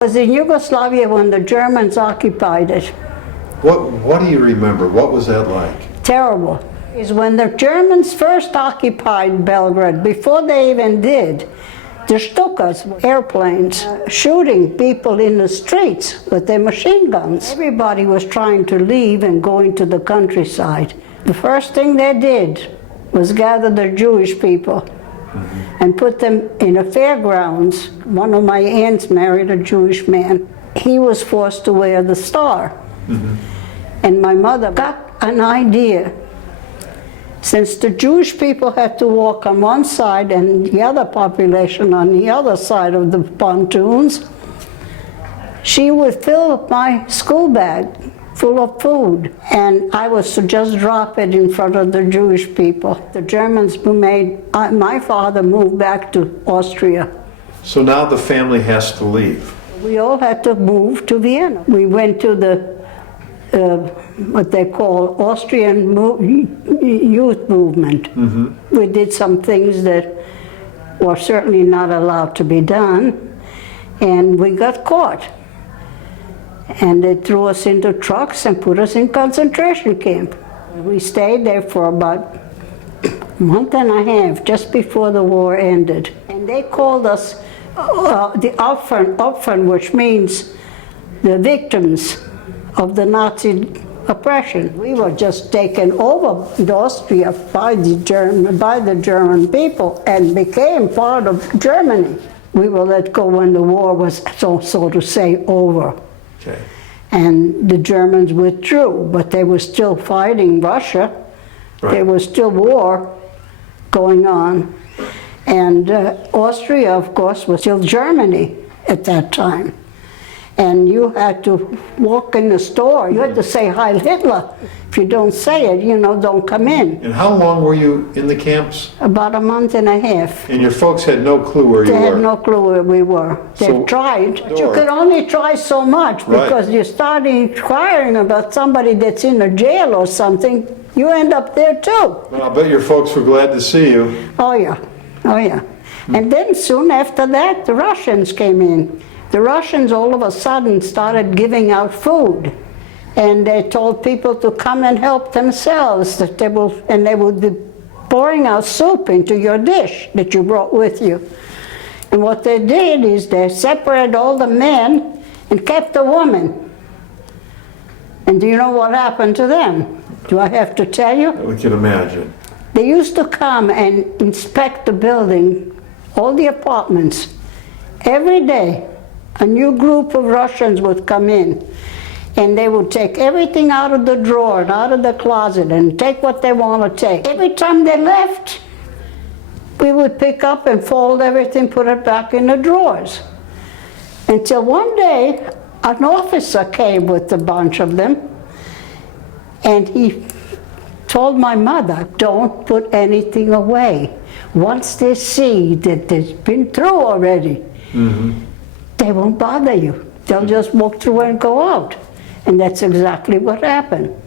It was in Yugoslavia when the Germans occupied it. What do you remember? What was that like? Terrible. Is when the Germans first occupied Belgrade, before they even did, the Stukas, airplanes, shooting people in the streets with their machine guns. Everybody was trying to leave and go into the countryside. The first thing they did was gather the Jewish people and put them in a fairgrounds. One of my aunts married a Jewish man. He was forced to wear the star. And my mother got an idea. Since the Jewish people had to walk on one side and the other population on the other side of the pontoons, she would fill my school bag full of food, and I was to just drop it in front of the Jewish people. The Germans made my father move back to Austria. So now the family has to leave. We all had to move to Vienna. We went to the what they call Austrian youth movement. We did some things that were certainly not allowed to be done, and we got caught. And they threw us into trucks and put us in concentration camp. We stayed there for about a month and a half, just before the war ended. And they called us the Opfern, which means the victims of the Nazi oppression. We were just taken over in Austria by the German people and became part of Germany. We were let go when the war was, so to say, over. Okay. And the Germans withdrew, but they were still fighting Russia. Right. There was still war going on. And Austria, of course, was still Germany at that time. And you had to walk in the store. You had to say Heil Hitler. If you don't say it, don't come in. And how long were you in the camps? About a month and a half. And your folks had no clue where you were? They had no clue where we were. They tried. But you could only try so much, because you start inquiring about somebody that's in a jail or something, you end up there too. Well, I bet your folks were glad to see you. Oh yeah, oh yeah. And then soon after that, the Russians came in. The Russians all of a sudden started giving out food, and they told people to come and help themselves, and they would be pouring out soup into your dish that you brought with you. And what they did is they separated all the men and kept the women. And do you know what happened to them? Do I have to tell you? We can imagine. They used to come and inspect the building, all the apartments, every day. A new group of Russians would come in, and they would take everything out of the drawer and out of the closet and take what they want to take. Every time they left, we would pick up and fold everything, put it back in the drawers. Until one day, an officer came with a bunch of them, and he told my mother, don't put anything away. Once they see that it's been through already, they won't bother you. They'll just walk through and go out. And that's exactly what happened.